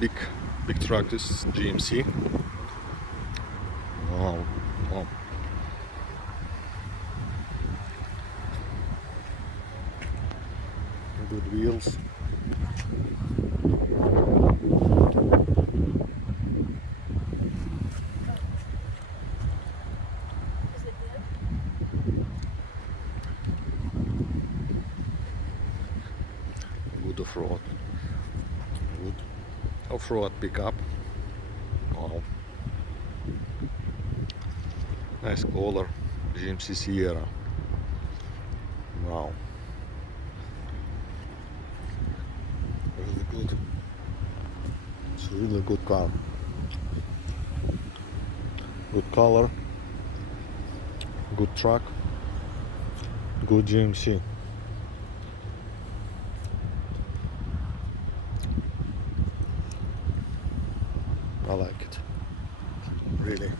big truck. This is GMC. Wow, wow. Good wheels. Good off-road. Good off-road pickup. Wow. Nice color. GMC Sierra. Wow. Really good. It's a really good car. Good color. Good truck. Good GMC. I like it. Really.